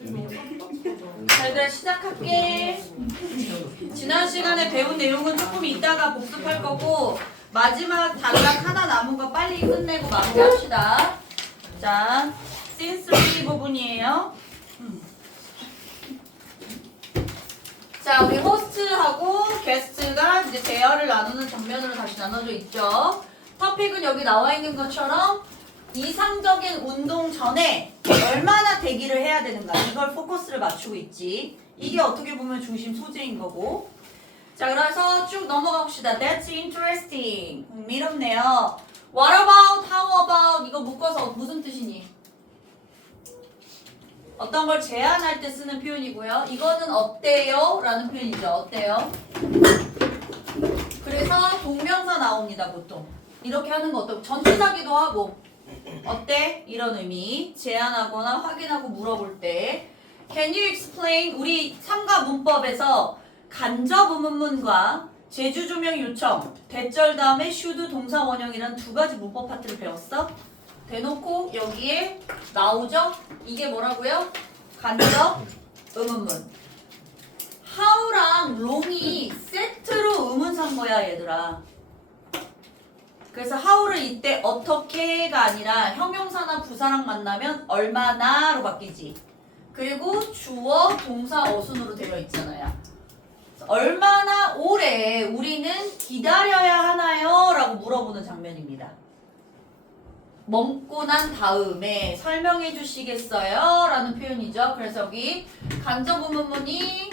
자, 얘들아 시작할게. 지난 시간에 배운 내용은 조금 이따가 복습할 거고 마지막 단락 하나 남은 거 빨리 끝내고 마무리합시다. 자, 씬 3 부분이에요. 자, 우리 호스트하고 게스트가 이제 대화를 나누는 장면으로 다시 나눠져 있죠. 토픽은 여기 나와 있는 것처럼 이상적인 운동 전에 얼마나 대기를 해야 되는가, 이걸 포커스를 맞추고 있지. 이게 어떻게 보면 중심 소재인 거고. 자, 그래서 쭉 넘어가 봅시다. That's interesting. 흥미롭네요. What about, how about, 이거 묶어서 무슨 뜻이니? 어떤 걸 제안할 때 쓰는 표현이고요. 이거는 어때요? 라는 표현이죠. 어때요? 그래서 동명사 나옵니다, 보통. 이렇게 하는 거 어때요? 전치사기도 하고. 어때? 이런 의미. 제안하거나 확인하고 물어볼 때. Can you explain? 우리 삼가 문법에서 간접 의문문과 제주 조명 요청, 대절 다음에 should 동사 원형이란 두 가지 문법 파트를 배웠어? 대놓고 여기에 나오죠? 이게 뭐라고요? 간접 의문문. how랑 long이 세트로 의문사인 거야, 얘들아. 그래서 how를 이때 어떻게가 아니라 형용사나 부사랑 만나면 얼마나로 바뀌지. 그리고 주어, 동사, 어순으로 되어 있잖아요. 얼마나 오래 우리는 기다려야 하나요? 라고 물어보는 장면입니다. 먹고 난 다음에 설명해 주시겠어요? 라는 표현이죠. 그래서 여기 간접 의문문이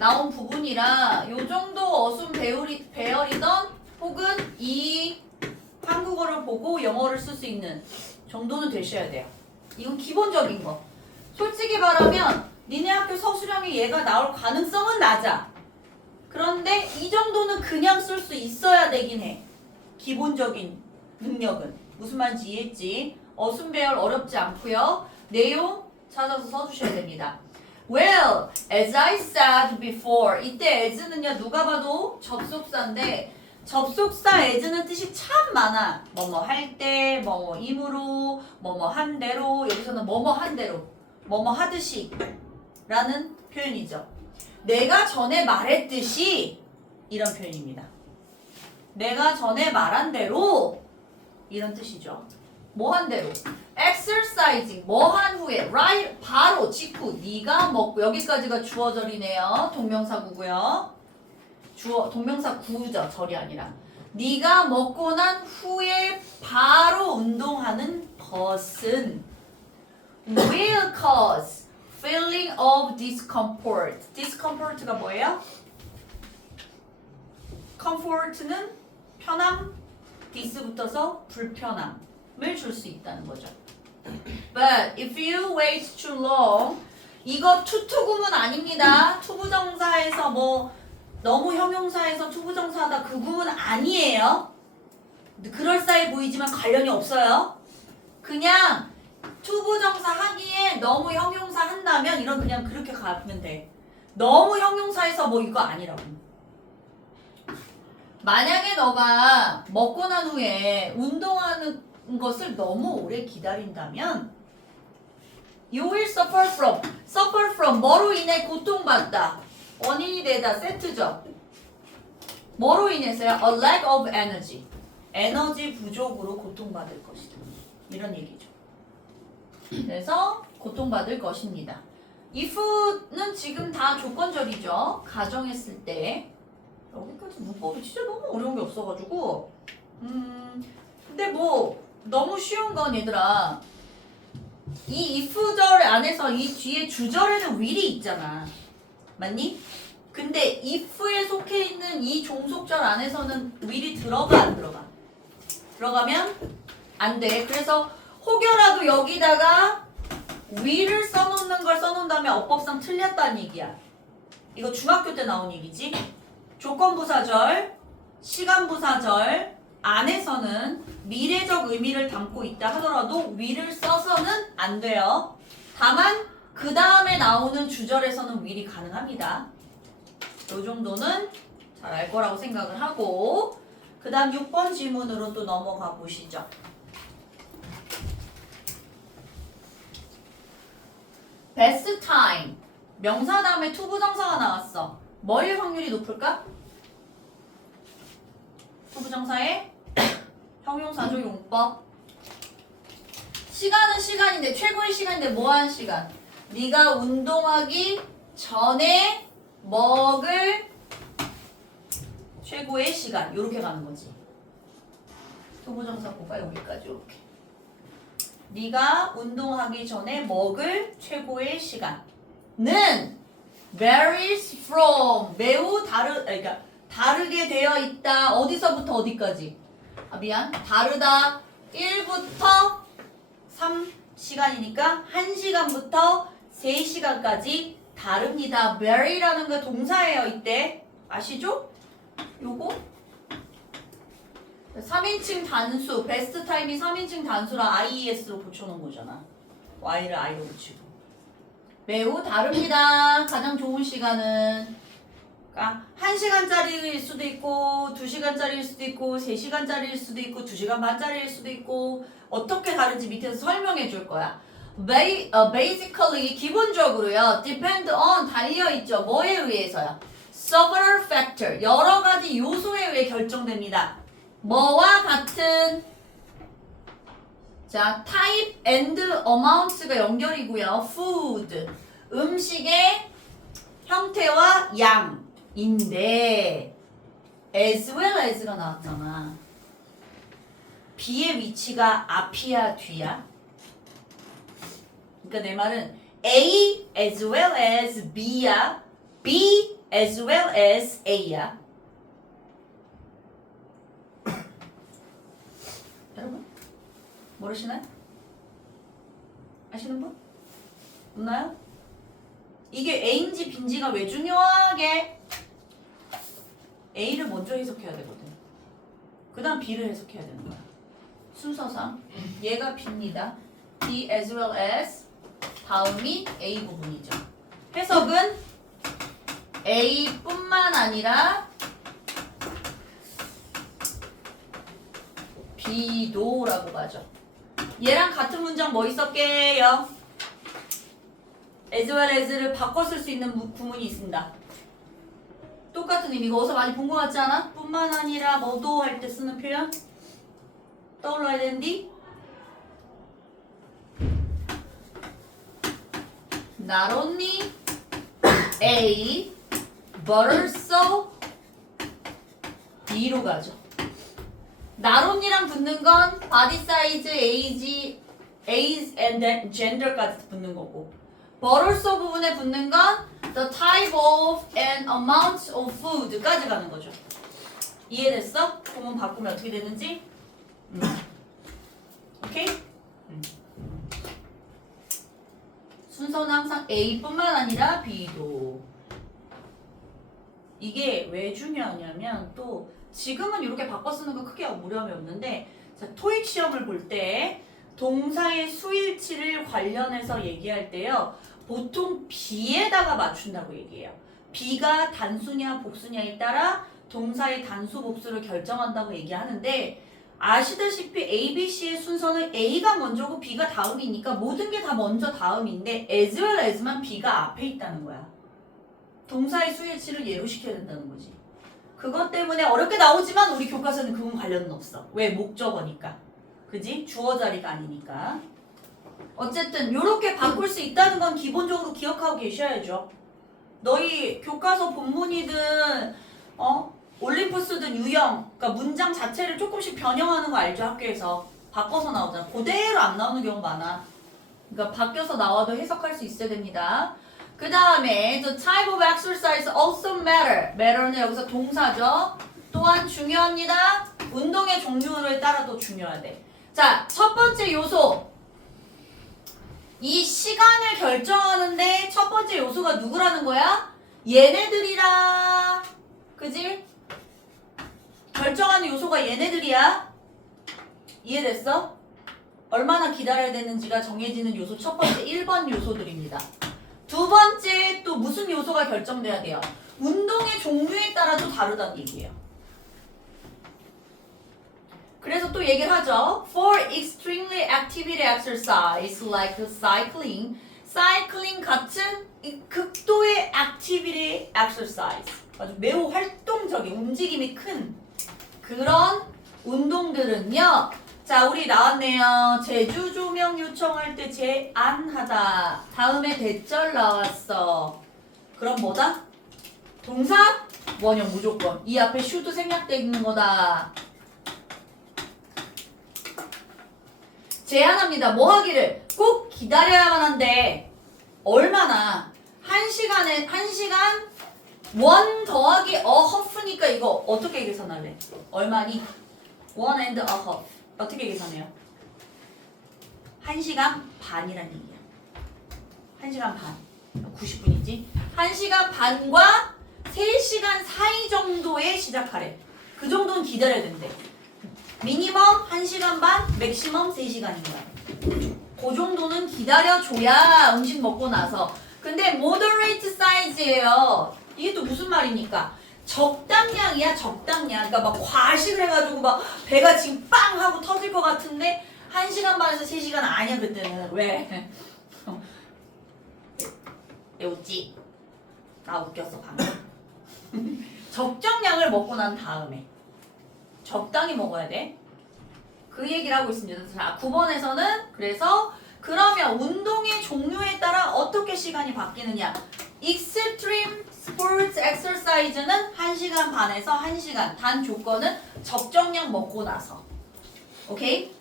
나온 부분이라 요 정도 어순 배열이던 혹은 이 한국어를 보고 영어를 쓸 수 있는 정도는 되셔야 돼요. 이건 기본적인 거. 솔직히 말하면 니네 학교 서술형에 얘가 나올 가능성은 낮아. 그런데 이 정도는 그냥 쓸 수 있어야 되긴 해. 기본적인 능력은. 무슨 말인지 이해했지? 어순 배열 어렵지 않고요. 내용 찾아서 써주셔야 됩니다. Well, as I said before. 이때 as는요, 누가 봐도 접속사인데 접속사 as는 뜻이 참 많아. 뭐뭐 할 때, 뭐뭐 임으로, 뭐뭐 한 대로, 여기서는 뭐뭐 한 대로, 뭐뭐 하듯이 라는 표현이죠. 내가 전에 말했듯이 이런 표현입니다. 내가 전에 말한 대로 이런 뜻이죠. 뭐 한 대로. exercising, 뭐 한 후에, right, 바로, 직후, 네가 먹고, 여기까지가 주어절이네요. 동명사구고요. 동명사 구죠, 절이 아니라. 네가 먹고 난 후에 바로 운동하는 것은 will cause feeling of discomfort. discomfort가 뭐예요? comfort는 편함, dis 붙어서 불편함을 줄 수 있다는 거죠. But if you wait too long, 이거 투투구문 아닙니다. 투부정사에서 뭐 너무 형용사에서 투부정사하다 그 구문 아니에요. 그럴싸해 보이지만 관련이 없어요. 그냥 투부정사 하기에 너무 형용사 한다면 이런 그냥 그렇게 가면 돼. 너무 형용사에서 뭐 이거 아니라고. 만약에 너가 먹고 난 후에 운동하는 것을 너무 오래 기다린다면 You will suffer from 뭐로 인해 고통받다. 원인이 되다, 세트죠. 뭐로 인해서요? A lack of energy. 에너지 부족으로 고통받을 것이다. 이런 얘기죠. 그래서 고통받을 것입니다. if는 지금 다 조건절이죠. 가정했을 때. 여기까지 문법이 진짜 너무 어려운 게 없어가지고 근데 뭐 너무 쉬운 건 얘들아, 이 if절 안에서 이 뒤에 주절에는 will이 있잖아. 맞니? 근데 if에 속해 있는 이 종속절 안에서는 will이 들어가 안 들어가? 들어가면 안 돼. 그래서 혹여라도 여기다가 will을 써놓는 걸 써놓는다면 어법상 틀렸다는 얘기야. 이거 중학교 때 나온 얘기지. 조건부사절, 시간부사절 안에서는 미래적 의미를 담고 있다 하더라도 will을 써서는 안 돼요. 다만 그 다음에 나오는 주절에서는 will이 가능합니다. 이 정도는 잘 알 거라고 생각을 하고, 그 다음 6번 질문으로 또 넘어가 보시죠. best time. 명사 다음에 투부정사가 나왔어. 뭐일 확률이 높을까? 투부정사의 형용사조 용법. 시간은 시간인데 최고의 시간인데 뭐하는 시간? 네가 운동하기 전에 먹을 최고의 시간. 요렇게 가는 거지. 투부정사 고가 여기까지 요렇게. 네가 운동하기 전에 먹을 최고의 시간은 varies from 매우 그러니까 다르게 되어 있다. 어디서부터 어디까지? 다르다. 1부터 3시간이니까 1시간부터 3시간까지 다릅니다. vary라는 거 동사예요. 이때 아시죠? 요거 3인칭 단수, 베스트 타임이 3인칭 단수랑 IES로 붙여놓은 거잖아. Y를 I로 붙이고. 매우 다릅니다. 가장 좋은 시간은. 그러니까 1시간짜리일 수도 있고, 2시간짜리일 수도 있고, 3시간짜리일 수도 있고, 2시간 반짜리일 수도 있고, 어떻게 다른지 밑에서 설명해 줄 거야. Basically, 기본적으로요. Depend on, 달려있죠. 뭐에 의해서요? Several factor, 여러 가지 요소에 의해 결정됩니다. 뭐와 같은 자 type and amount가 연결이고요. food 음식의 형태와 양인데 as well as가 나왔잖아. B의 위치가 앞이야 뒤야? 그러니까 내 말은 A as well as B야. B as well as A야. 여러분 모르시나요? 아시는 분? 없나요? 이게 A인지 B인지가 왜 중요하게? A를 먼저 해석해야 되거든. 그 다음 B를 해석해야 되는 거야. 순서상 얘가 B입니다. B as well as 다음이 A 부분이죠. 해석은 A뿐만 아니라 B도라고 가죠. 얘랑 같은 문장 뭐 있었게요? as well as를 바꿔 쓸 수 있는 구문이 있습니다. 똑같은 의미. 이거 어디서 많이 본 것 같지 않아? 뿐만 아니라 뭐도 할 때 쓰는 표현? 떠올라야 되는데 Not only A but also B로 가죠. 나론이랑 붙는 건 body size, age and gender까지 붙는 거고 but also 부분에 붙는 건 the type of and amount of food까지 가는 거죠. 이해됐어? 구문 바꾸면 어떻게 되는지? 오케이? 순서는 항상 A뿐만 아니라 B도. 이게 왜 중요하냐면 또 지금은 이렇게 바꿔 쓰는 거 크게 무리함이 없는데 자, 토익 시험을 볼 때 동사의 수일치를 관련해서 얘기할 때요. 보통 B에다가 맞춘다고 얘기해요. B가 단수냐 복수냐에 따라 동사의 단수 복수를 결정한다고 얘기하는데 아시다시피 A, B, C의 순서는 A가 먼저고 B가 다음이니까 모든 게 다 먼저 다음인데 as well as만 B가 앞에 있다는 거야. 동사의 수일치를 예로 시켜야 된다는 거지. 그것 때문에 어렵게 나오지만 우리 교과서는 그건 관련은 없어. 왜? 목적어니까. 그지? 주어 자리가 아니니까. 어쨌든 이렇게 바꿀 수 있다는 건 기본적으로 기억하고 계셔야죠. 너희 교과서 본문이든 올림푸스든 유형, 그러니까 문장 자체를 조금씩 변형하는 거 알죠? 학교에서 바꿔서 나오잖아. 그대로 안 나오는 경우 많아. 그러니까 바뀌어서 나와도 해석할 수 있어야 됩니다. 그 다음에 the type of exercise also matter. matter는 여기서 동사죠. 또한 중요합니다. 운동의 종류에 따라도 중요하대. 자, 첫 번째 요소. 이 시간을 결정하는데 첫 번째 요소가 누구라는 거야? 얘네들이라. 그지? 결정하는 요소가 얘네들이야. 이해됐어? 얼마나 기다려야 되는지가 정해지는 요소 첫 번째 1번 요소들입니다. 두 번째 또 무슨 요소가 결정돼야 돼요? 운동의 종류에 따라도 다르다는 얘기예요. 그래서 또 얘기를 하죠. For extremely activity exercise like cycling cycling 같은 이 극도의 activity, exercise. 아주 매우 활동적인 움직임이 큰 그런 운동들은요. 자, 우리 나왔네요. 제주 조명 요청할 때 제안하다. 다음에 대절 나왔어. 그럼 뭐다? 동사? 원형 무조건. 이 앞에 should 생략돼 있는 거다. 제안합니다. 뭐 하기를? 꼭 기다려야만 한데 얼마나? 1시간 1 더하기 a half니까 이거 어떻게 계산할래? 얼마니? 1 and a half. 어떻게 계산해요? 1시간 반이란 얘기야. 1시간 반. 90분이지. 1시간 반과 3시간 사이 정도에 시작하래. 그 정도는 기다려야 된대. 미니멈 1시간 반, 맥시멈 3시간인 거야. 그 정도는 기다려줘야 음식 먹고 나서. 근데 moderate size예요. 이게 또 무슨 말입니까? 적당량이야, 적당량. 그러니까 막 과식을 해가지고 막 배가 지금 빵 하고 터질 것 같은데 1시간 반에서 3시간 아니야 그때는. 왜? 왜 웃지? 나 웃겼어 방금. 적정량을 먹고 난 다음에 적당히 먹어야 돼. 그 얘기를 하고 있습니다. 자, 9번에서는 그래서 그러면 운동의 종류에 따라 어떻게 시간이 바뀌느냐. Extreme Sports Exercise는 1시간 반에서 1시간. 단 조건은 적정량 먹고 나서. 오케이?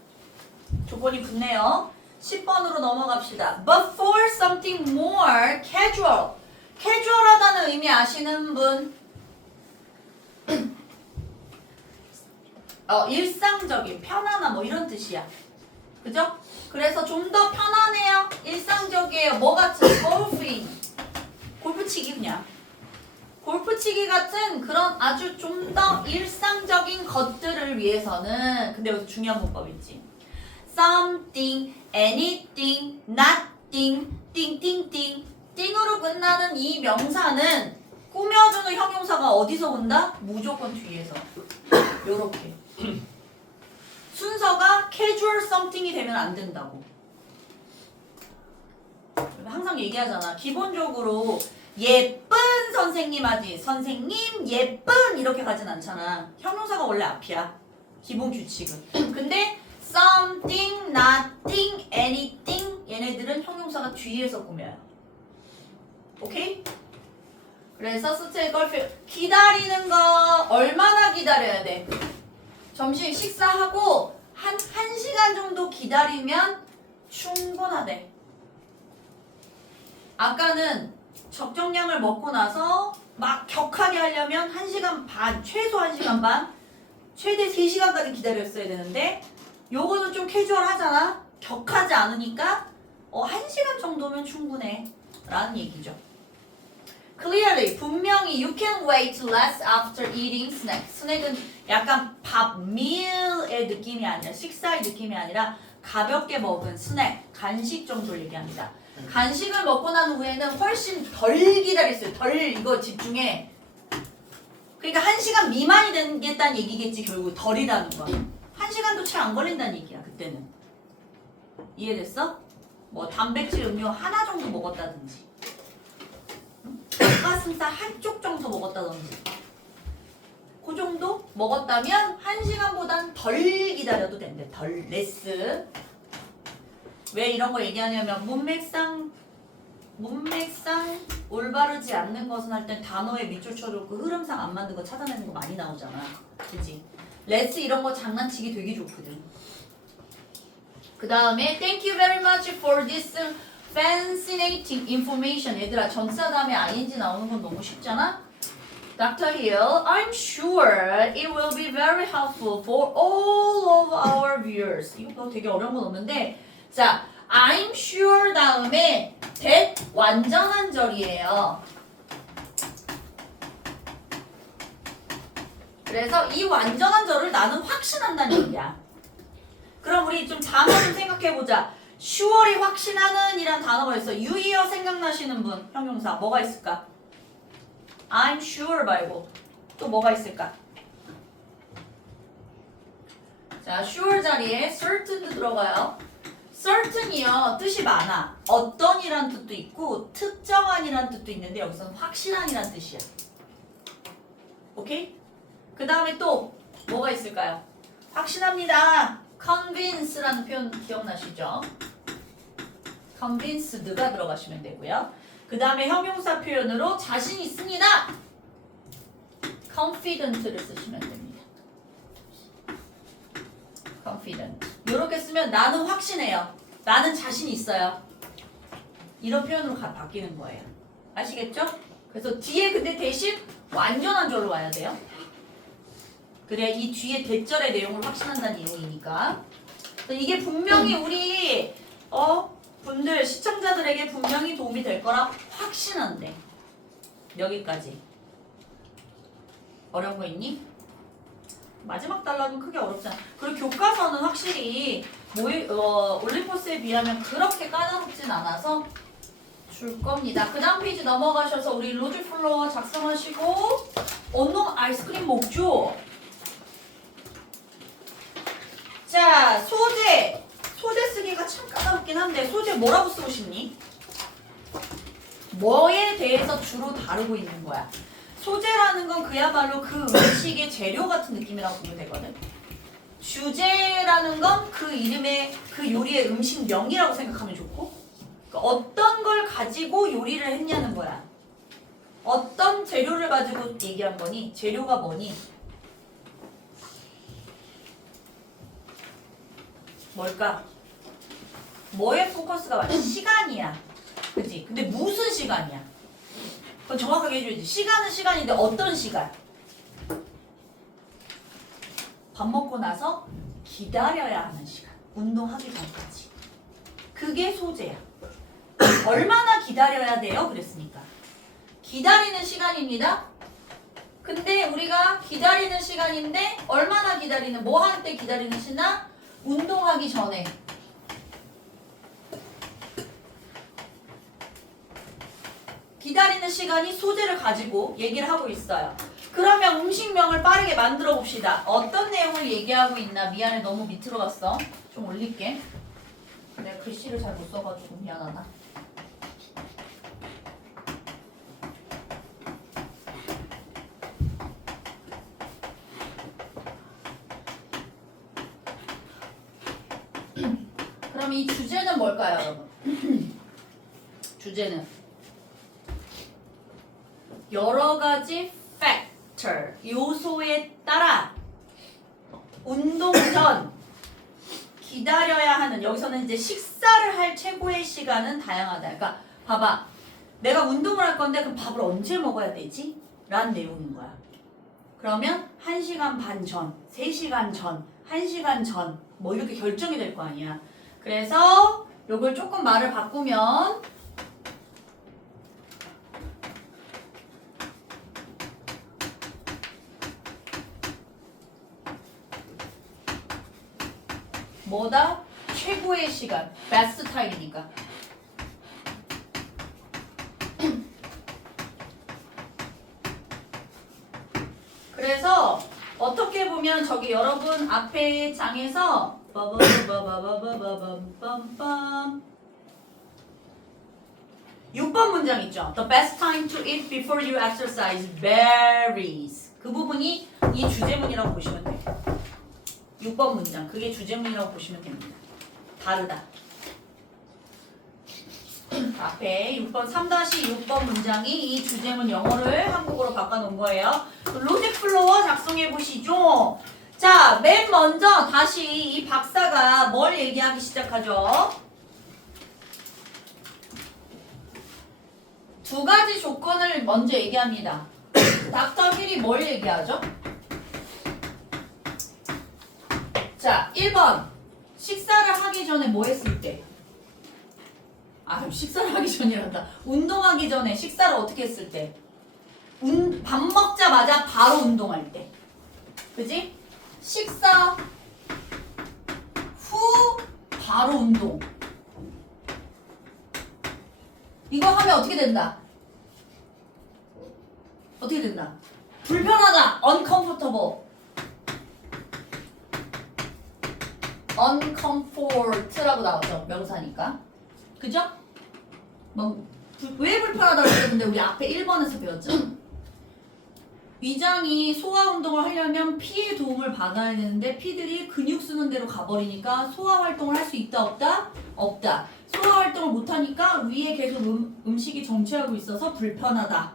조건이 붙네요. 10번으로 넘어갑시다. But for something more casual. 캐주얼하다는 의미 아시는 분? 일상적인, 편안한 뭐 이런 뜻이야. 그죠? 그래서 좀 더 편안해요. 일상적이에요. 뭐 같은? 골프ing. 골프치기 그냥. 골프치기 같은 그런 아주 좀 더 일상적인 것들을 위해서는 근데 여기서 중요한 문법이 있지. Something, anything, nothing, 띵띵띵. 띵으로 끝나는 이 명사는 꾸며주는 형용사가 어디서 온다? 무조건 뒤에서. 요렇게. 순서가 casual something이 되면 안 된다고. 항상 얘기하잖아. 기본적으로 예쁜 선생님 하지. 선생님 예쁜 이렇게 가진 않잖아. 형용사가 원래 앞이야. 기본 규칙은. 근데 something, nothing, anything 얘네들은 형용사가 뒤에서 꾸며요. 오케이? 그래서 스테이 골프 기다리는 거 얼마나 기다려야 돼? 점심 식사하고 한 1시간 정도 기다리면 충분하대. 아까는 적정량을 먹고 나서 막 격하게 하려면 1시간 반, 최소 1시간 반, 최대 3시간까지 기다렸어야 되는데 요거는 좀 캐주얼하잖아? 격하지 않으니까 1시간 정도면 충분해 라는 얘기죠. Clearly, 분명히 you can wait less after eating snack. 스낵은 약간 밥, meal의 느낌이 아니라 식사의 느낌이 아니라 가볍게 먹은 스낵, 간식 정도를 얘기합니다. 간식을 먹고 난 후에는 훨씬 덜 기다릴 수 있어요. 덜 이거 집중해. 그러니까 1시간 미만이 되겠다는 얘기겠지. 결국 덜이라는 거. 1시간도 채 안 걸린다는 얘기야. 그때는. 이해됐어? 뭐 단백질 음료 하나 정도 먹었다든지 닭가슴살 한쪽 정도 먹었다든지 그 정도 먹었다면 1시간보단 덜 기다려도 된대. 덜 레스. 왜 이런 거 얘기하냐면 문맥상 올바르지 않는 것은 할 땐 단어의 밑줄 쳐주고 그 흐름상 안 맞는 거 찾아내는 거 많이 나오잖아. 그치? 레스 이런 거 장난치기 되게 좋거든. 그 다음에 Thank you very much for this fascinating information. 얘들아 전사 다음에 ing 나오는 건 너무 쉽잖아? Dr. Hill, I'm sure it will be very helpful for all of our viewers. 이거 되게 어려운 건 없는데 자, I'm sure 다음에 that 완전한절이에요. 그래서 이 완전한절을 나는 확신한다는 얘기야. 그럼 우리 좀 단어 좀 생각해보자. sure이 확신하는 이란 단어가 있어. 유의어 생각나시는 분 형용사 뭐가 있을까? I'm sure 말고 또 뭐가 있을까? 자, sure 자리에 certain도 들어가요. certain이요 뜻이 많아. 어떤이란 뜻도 있고 특정한이란 뜻도 있는데 여기서는 확실한이란 뜻이야. 오케이? 그 다음에 또 뭐가 있을까요? 확신합니다. convince라는 표현 기억나시죠? convinced가 들어가시면 되고요. 그 다음에 형용사 표현으로 자신 있습니다. confident를 쓰시면 됩니다. confident. 이렇게 쓰면 나는 확신해요. 나는 자신 있어요. 이런 표현으로 바뀌는 거예요. 아시겠죠? 그래서 뒤에 근데 대신 완전한 절로 와야 돼요. 그래야 이 뒤에 대절의 내용을 확신한다는 내용이니까. 이게 분명히 우리 분들 시청자들에게 분명히 도움이 될 거라 확신한데. 여기까지. 어려운 거 있니? 마지막 단락은 크게 어렵지 않아. 그리고 교과서는 확실히 올림포스에 비하면 그렇게 까다롭진 않아서 줄 겁니다. 그 다음 페이지 넘어가셔서 우리 로즈 플로어 작성하시고 언농 아이스크림 먹죠? 자, 소재 쓰기가 참 까다롭긴 한데 소재 뭐라고 쓰고 싶니? 뭐에 대해서 주로 다루고 있는 거야? 소재라는 건 그야말로 그 음식의 재료 같은 느낌이라고 보면 되거든. 주제라는 건 그 이름의 그 요리의 음식명이라고 생각하면 좋고, 그러니까 어떤 걸 가지고 요리를 했냐는 거야. 어떤 재료를 가지고 얘기한 거니? 재료가 뭐니? 뭘까? 뭐에 포커스가 맞아? 시간이야. 그치? 근데 무슨 시간이야? 그건 정확하게 해줘야지. 시간은 시간인데 어떤 시간? 밥 먹고 나서 기다려야 하는 시간. 운동하기 전까지. 그게 소재야. 얼마나 기다려야 돼요? 그랬으니까. 기다리는 시간입니다. 근데 우리가 기다리는 시간인데 얼마나 기다리는, 뭐 할 때 기다리는 시나? 운동하기 전에. 기다리는 시간이 소재를 가지고 얘기를 하고 있어요. 그러면 음식명을 빠르게 만들어 봅시다. 어떤 내용을 얘기하고 있나? 미안해, 너무 밑으로 갔어. 좀 올릴게. 내가 글씨를 잘 못 써가지고 미안하다. 그럼 이 주제는 뭘까요, 여러분? 주제는 여러 가지 factor, 요소에 따라 운동 전 기다려야 하는, 여기서는 이제 식사를 할 최고의 시간은 다양하다. 그러니까 봐봐, 내가 운동을 할 건데 그럼 밥을 언제 먹어야 되지? 라는 내용인 거야. 그러면 1시간 반 전, 3시간 전, 1시간 전, 뭐 이렇게 결정이 될 거 아니야. 그래서 요걸 조금 말을 바꾸면 뭐다? 최고의 시간, best time이니까. 그래서 어떻게 보면 저기 여러분 앞에 장에서 6번 문장 있죠. The best time to eat before you exercise varies. 그 부분이 이 주제문이라고 보시면 돼요. 6번 문장, 그게 주제문이라고 보시면 됩니다. 다르다. 앞에 6번 3-6번 문장이 이 주제문 영어를 한국어로 바꿔놓은 거예요. 로직 플로어 작성해 보시죠. 자, 맨 먼저 다시 이 박사가 뭘 얘기하기 시작하죠? 두 가지 조건을 먼저 얘기합니다. 닥터 힐이 뭘 얘기하죠? 자, 1번 식사를 하기 전에 뭐 했을 때? 식사를 하기 전이란다. 운동하기 전에 식사를 어떻게 했을 때? 밥 먹자마자 바로 운동할 때. 그지? 식사 후 바로 운동. 이거 하면 어떻게 된다? 어떻게 된다? 불편하다. uncomfortable. uncomfort라고 나오죠. 명사니까. 그죠? 왜 불편하다고 그랬는데 우리 앞에 1번에서 배웠죠? 위장이 소화 운동을 하려면 피의 도움을 받아야 되는데 피들이 근육 쓰는 대로 가버리니까 소화 활동을 할 수 있다 없다? 없다. 소화 활동을 못하니까 위에 계속 음식이 정체하고 있어서 불편하다.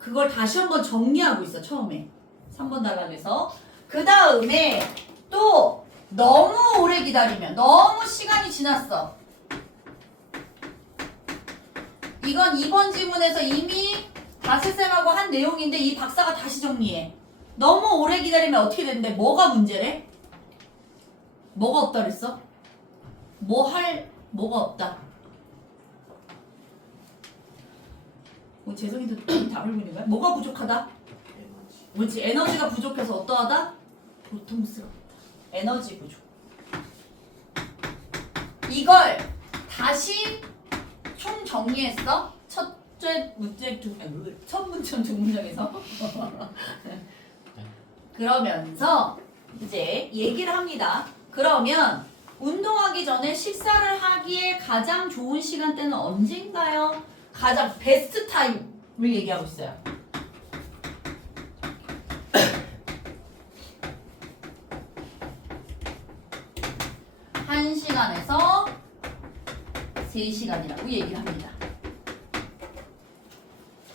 그걸 다시 한번 정리하고 있어 처음에 3번 단락에서. 그 다음에 또 너무 오래 기다리면 너무 시간이 지났어. 이건 2번 지문에서 이미 다스쌤하고 한 내용인데 이 박사가 다시 정리해. 너무 오래 기다리면 어떻게 되는데 뭐가 문제래? 뭐가 없다 그랬어? 뭐가 없다. 재성이도 답을 보는 거야? 뭐가 부족하다? 그렇지. 에너지가 부족해서 어떠하다? 고통스럽다. 에너지 부족. 이걸 다시 총 정리했어. 첫 문제 두 문장에서. 그러면서 이제 얘기를 합니다. 그러면 운동하기 전에 식사를 하기에 가장 좋은 시간대는 언제인가요? 가장 베스트 타임을 얘기하고 있어요. 1시간에서 3시간이라고 얘기를 합니다.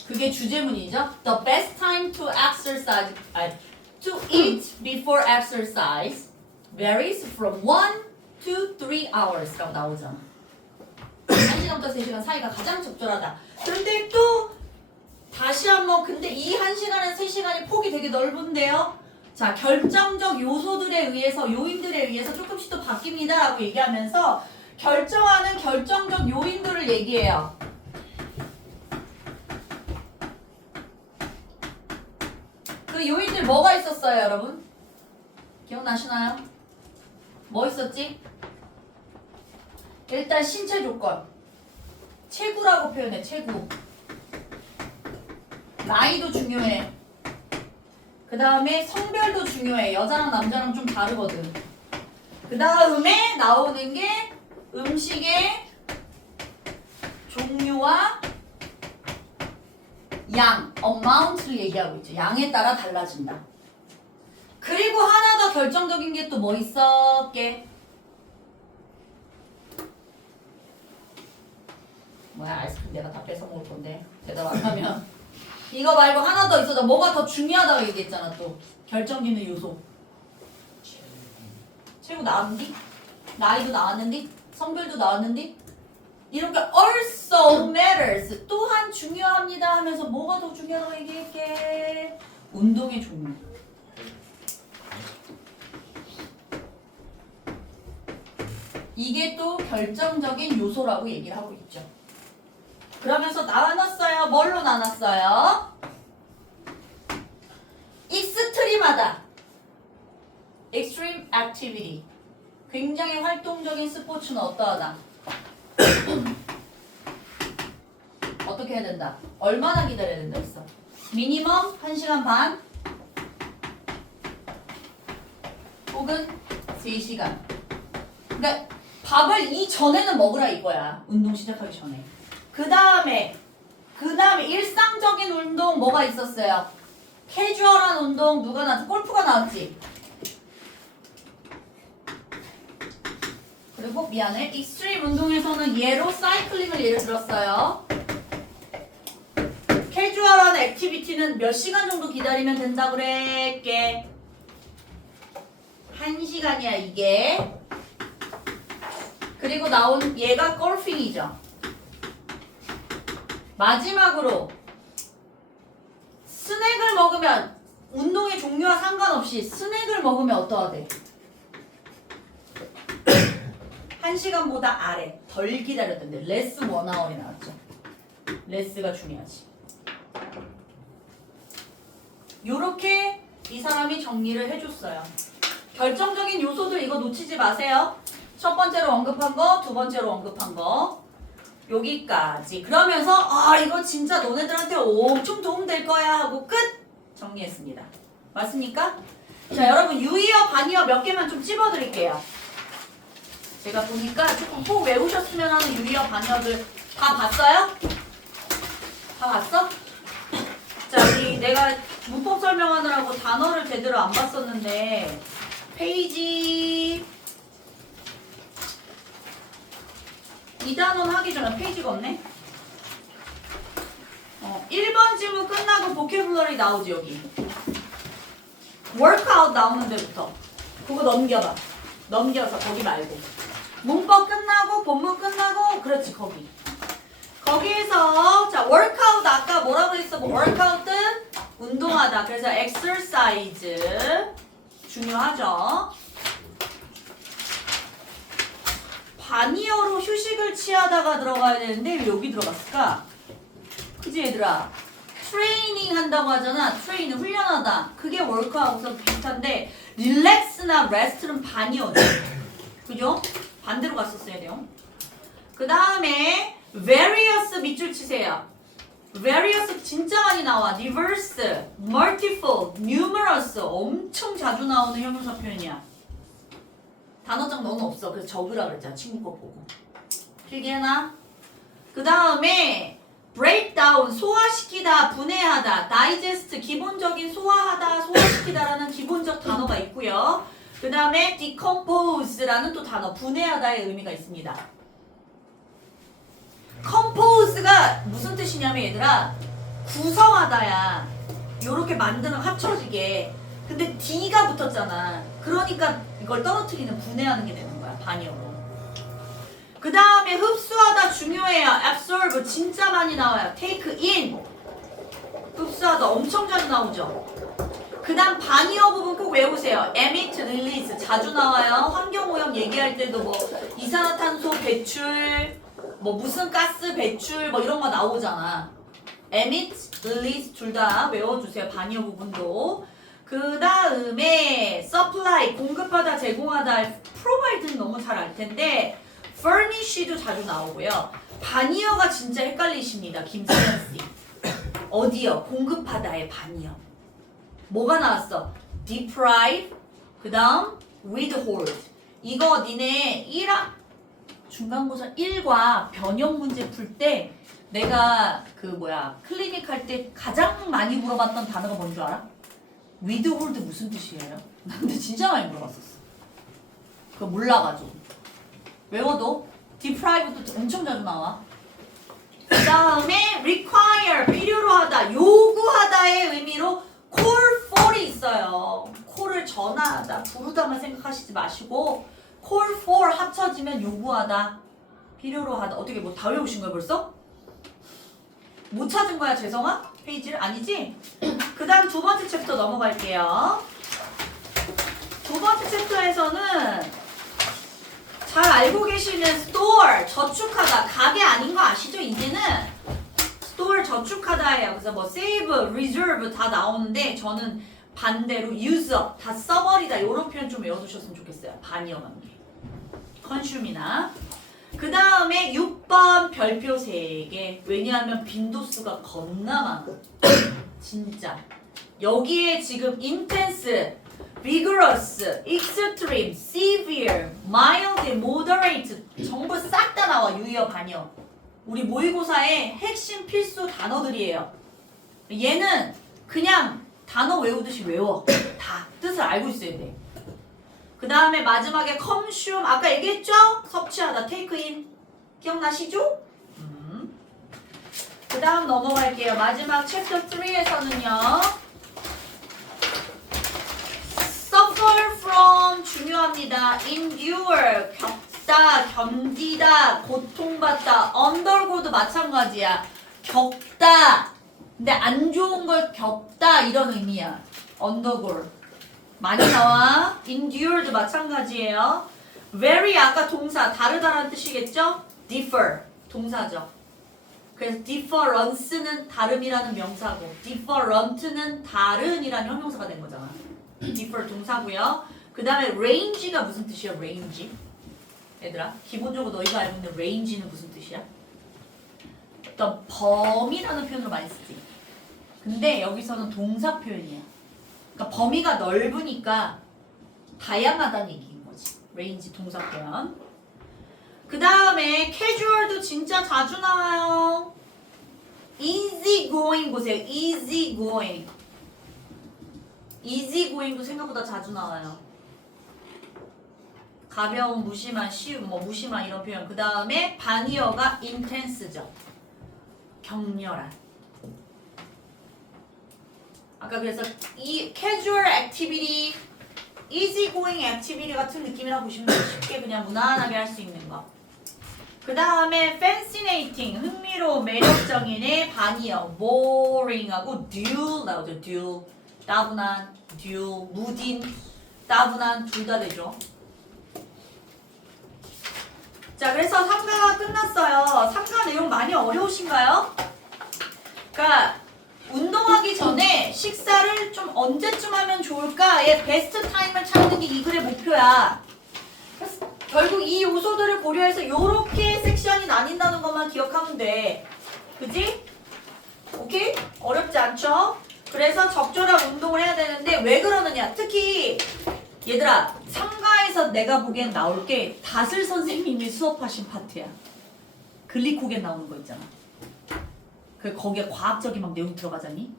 그게 주제문이죠. The best time to exercise, to eat before exercise varies from 1 to 3 hours라고 나오잖아. 1시간부터 3시간 사이가 가장 적절하다. 근데 또 다시 한번 근데 이 1시간에 3시간이 폭이 되게 넓은데요. 자, 결정적 요소들에 의해서 요인들에 의해서 조금씩 또 바뀝니다 라고 얘기하면서 결정하는 결정적 요인들을 얘기해요. 그 요인들 뭐가 있었어요, 여러분? 기억나시나요? 뭐 있었지? 일단 신체 조건. 체구라고 표현해, 체구. 나이도 중요해. 그 다음에 성별도 중요해. 여자랑 남자랑 좀 다르거든. 그 다음에 나오는 게 음식의 종류와 양, amount를 얘기하고 있죠. 양에 따라 달라진다. 그리고 하나 더 결정적인 게 또 뭐 있었게? 뭐야, 아이스크림 내가 다 뺏어 먹을 건데 대답 안 하면. 이거 말고 하나 더 있어. 나 뭐가 더 중요하다고 얘기했잖아. 또 결정짓는 요소. 체구 나왔는디? 나이도 나왔는디? 성별도 나왔는디? 이렇게 also matters 또한 중요합니다 하면서 뭐가 더 중요하다고 얘기할게? 운동의 종류. 이게 또 결정적인 요소라고 얘기를 하고 있죠. 그러면서 나눴어요. 뭘로 나눴어요? 익스트림하다. extreme activity. 굉장히 활동적인 스포츠는 어떠하다. 어떻게 해야 된다? 얼마나 기다려야 된다 했어? 미니멈 1시간 반 혹은 3시간. 그러니까 밥을 이전에는 먹으라 이거야. 운동 시작하기 전에. 그 다음에 일상적인 운동 뭐가 있었어요? 캐주얼한 운동 누가 나왔지? 골프가 나왔지? 그리고 미안해. 익스트림 운동에서는 예로 사이클링을 예를 들었어요. 캐주얼한 액티비티는 몇 시간 정도 기다리면 된다 그랬게? 1시간이야 이게. 그리고 나온 얘가 골핑이죠. 마지막으로 스낵을 먹으면 운동의 종류와 상관없이 스낵을 먹으면 어떠하대? 1시간보다 아래 덜 기다렸던데 레스 1hour이 나왔죠. 레스가 중요하지. 요렇게 이 사람이 정리를 해줬어요. 결정적인 요소들 이거 놓치지 마세요. 첫 번째로 언급한 거, 두 번째로 언급한 거 여기까지. 그러면서 이거 진짜 너네들한테 엄청 도움될 거야 하고 끝! 정리했습니다. 맞습니까? 자, 여러분 유의어, 반의어 몇 개만 좀 찝어드릴게요. 제가 보니까 조금 꼭 외우셨으면 하는 유의어 반역을 다 봤어요? 다 봤어? 자, 우리 내가 문법 설명하느라고 단어를 제대로 안 봤었는데 페이지 이 단어는 하기 전에 페이지가 없네? 1번 질문 끝나고 보캐블러리 나오지 여기 workout 나오는 데부터 그거 넘겨봐 넘겨서 거기 말고 문법 끝나고 본문 끝나고 그렇지 거기 거기에서 자 workout 아까 뭐라고 그랬어 workout은 운동하다 그래서 exercise 중요하죠 반이어로 휴식을 취하다가 들어가야 되는데 왜 여기 들어갔을까? 그지 얘들아? 트레이닝 한다고 하잖아. 트레이닝 훈련하다. 그게 워크아웃과 비슷한데 릴렉스나 레스트는 반이어죠. 그죠? 반대로 갔었어야 돼요. 그 다음에 various 밑줄 치세요. various 진짜 많이 나와. diverse, multiple, numerous 엄청 자주 나오는 형용사 표현이야. 단어장 너는 없어. 그래서 적으라 그랬잖아. 친구 거 보고. 필기 해놔. 그 다음에 breakdown, 소화시키다, 분해하다, digest, 기본적인 소화하다, 소화시키다라는 기본적 단어가 있고요. 그 다음에 decompose라는 또 단어, 분해하다의 의미가 있습니다. compose가 무슨 뜻이냐면 얘들아, 구성하다야. 요렇게 만드는 합쳐지게. 근데 D가 붙었잖아. 그러니까 이걸 떨어뜨리는 분해하는 게 되는 거야. 반이어로. 그 다음에 흡수하다 중요해요. absorb 진짜 많이 나와요. take in 흡수하다 엄청 자주 나오죠. 그 다음 반이어 부분 꼭 외우세요. emit, release 자주 나와요. 환경오염 얘기할 때도 뭐 이산화탄소 배출 뭐 무슨 가스 배출 뭐 이런 거 나오잖아. emit, release 둘 다 외워주세요. 반이어 부분도. 그 다음에 supply 공급하다 제공하다 provide는 너무 잘 알 텐데 furnish도 자주 나오고요. 반이어가 진짜 헷갈리십니다. 김세현 씨. 어디요? 공급하다의 반이어. 뭐가 나왔어? deprive, 그 다음 withhold. 이거 니네 1학 중간고사 1과 변형 문제 풀 때 내가 클리닉 할 때 가장 많이 물어봤던 단어가 뭔 줄 알아? withhold 무슨 뜻이에요? 나 근데 진짜 많이 물어봤었어. 그거 몰라가지고. 외워도 deprive도 엄청 자주 나와. 그 다음에 require 필요로 하다, 요구하다의 의미로 call for이 있어요. call을 전화하다, 부르다만 생각하시지 마시고 call for 합쳐지면 요구하다, 필요로 하다. 어떻게 뭐 다 외우신 거야 벌써? 못 찾은 거야 재성아? 페이지를? 아니지? 그 다음 두 번째 챕터 넘어갈게요. 두 번째 챕터에서는 잘 알고 계시는 store, 저축하다, 가게 아닌 거 아시죠? 이제는 store 저축하다예요. 그래서 뭐 save, reserve 다 나오는데 저는 반대로 use up, 다 써버리다 이런 표현 좀 외워두셨으면 좋겠어요. 반이어 관계. consume이나. 그 다음에 6번 별표 3개. 왜냐하면 빈도수가 겁나 많아. 진짜. 여기에 지금 intense, vigorous, extreme, severe, mild, moderate 전부 싹 다 나와. 유의어 반이어. 우리 모의고사의 핵심 필수 단어들이에요. 얘는 그냥 단어 외우듯이 외워. 다 뜻을 알고 있어야 돼. 그 다음에 마지막에 consume 아까 얘기했죠? 섭취하다, take in 기억나시죠? 그 다음 넘어갈게요. 마지막 챕터 3에서는요 suffer from 중요합니다. endure 겪다, 견디다, 고통받다. undergo도 마찬가지야. 겪다. 근데 안 좋은 걸 겪다 이런 의미야. undergo 많이 나와. endure도 마찬가지예요. very 아까 동사 다르다라는 뜻이겠죠? differ 동사죠. 그래서 difference는 다름이라는 명사고 different는 다른이라는 형용사가 된 거잖아. differ 동사고요. 그 다음에 range가 무슨 뜻이야? range 얘들아 기본적으로 너희가 알고 있는 range는 무슨 뜻이야? 어떤 범위라는 표현으로 많이 쓰지. 근데 여기서는 동사 표현이야. 그러니까 범위가 넓으니까 다양하다는 얘기인 거지. range 동사 표현. 그 다음에 casual도 진짜 자주 나와요. easy going 보세요. easy going. easy going도 생각보다 자주 나와요. 가벼운, 무심한, 쉬운, 뭐 무심한 이런 표현. 그 다음에 반이어가 intense죠. 격렬한. 아까 그래서 이 casual activity, easy going activity 같은 느낌이라 보시면 돼요. 쉽게 그냥 무난하게 할 수 있는 거. 그 다음에 fascinating, 흥미로운, 매력적인의 반이어 boring하고 dull 나오죠. dull, 따분한, dull, 무딘, 따분한 둘 다 되죠. 자, 그래서 3가가 끝났어요. 3가 내용 많이 어려우신가요? 그러니까 운동하기 전에 식사를 좀 언제쯤 하면 좋을까의 베스트 타임을 찾는 게 이 글의 목표야. 그래서 결국 이 요소들을 고려해서 이렇게 섹션이 나뉜다는 것만 기억하면 돼. 그지? 오케이? 어렵지 않죠? 그래서 적절한 운동을 해야 되는데 왜 그러느냐? 특히 얘들아 3가에서 내가 보기엔 나올 게 다슬 선생님이 수업하신 파트야. 글리코겐 나오는 거 있잖아. 거기에 과학적인 막 내용 들어가잖니?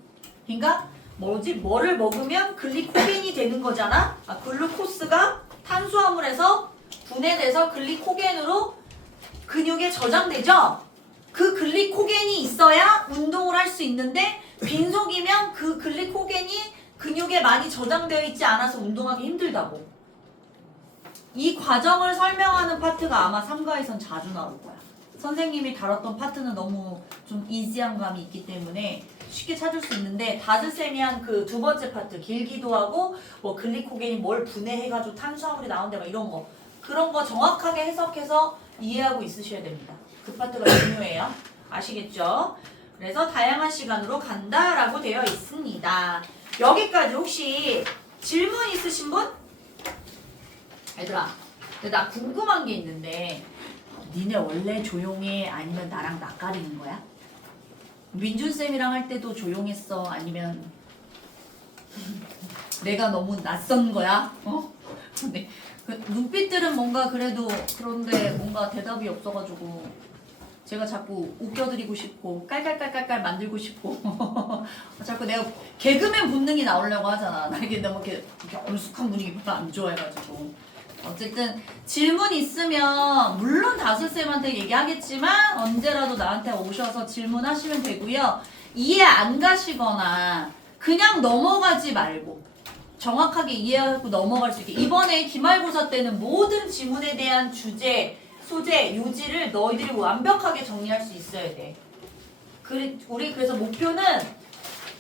그러니까 뭐를 먹으면 글리코겐이 되는 거잖아? 글루코스가 탄수화물에서 분해돼서 글리코겐으로 근육에 저장되죠? 그 글리코겐이 있어야 운동을 할 수 있는데 빈속이면 그 글리코겐이 근육에 많이 저장되어 있지 않아서 운동하기 힘들다고. 이 과정을 설명하는 파트가 아마 3가에선 자주 나올 거야. 선생님이 다뤘던 파트는 너무 좀 이지한 감이 있기 때문에 쉽게 찾을 수 있는데 다즈쌤이 한 그 두 번째 파트 길기도 하고 뭐 글리코겐이 뭘 분해해가지고 탄수화물이 나온다 막 이런 거 그런 거 정확하게 해석해서 이해하고 있으셔야 됩니다. 그 파트가 중요해요. 아시겠죠? 그래서 다양한 시간으로 간다라고 되어 있습니다. 여기까지 혹시 질문 있으신 분? 얘들아, 나 궁금한 게 있는데 니네 원래 조용해? 아니면 나랑 낯가리는 거야? 민준쌤이랑 할 때도 조용했어? 아니면 내가 너무 낯선 거야? 근데 그 눈빛들은 뭔가 그래도 그런데 뭔가 대답이 없어가지고 제가 자꾸 웃겨드리고 싶고 깔깔깔깔깔 만들고 싶고 자꾸 내가 개그맨 본능이 나오려고 하잖아. 나 이게 너무 이렇게 엄숙한 분위기 별로 안 좋아해가지고 어쨌든 질문 있으면 물론 다슬쌤한테 얘기하겠지만 언제라도 나한테 오셔서 질문하시면 되고요. 이해 안 가시거나 그냥 넘어가지 말고 정확하게 이해하고 넘어갈 수 있게 이번에 기말고사 때는 모든 지문에 대한 주제, 소재, 요지를 너희들이 완벽하게 정리할 수 있어야 돼. 우리 그래서 목표는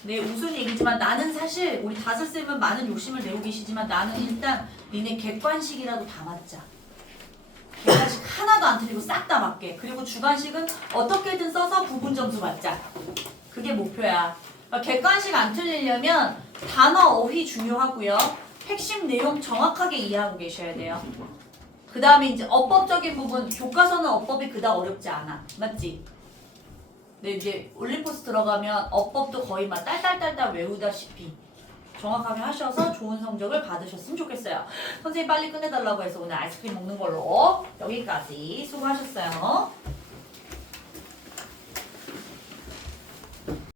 내 우스운 얘기지만 나는 사실 우리 다슬쌤은 많은 욕심을 내고 계시지만 나는 일단 니네 객관식이라도 다 맞자. 객관식 하나도 안 틀리고 싹 다 맞게. 그리고 주관식은 어떻게든 써서 부분 점수 받자. 그게 목표야. 그러니까 객관식 안 틀리려면 단어 어휘 중요하고요. 핵심 내용 정확하게 이해하고 계셔야 돼요. 그 다음에 이제 어법적인 부분, 교과서는 어법이 그닥 어렵지 않아. 맞지? 근데 이제 올림포스 들어가면 어법도 거의 막 딸딸딸딸 외우다시피 정확하게 하셔서 좋은 성적을 받으셨으면 좋겠어요. 선생님 빨리 끝내달라고 해서 오늘 아이스크림 먹는 걸로 여기까지 수고하셨어요.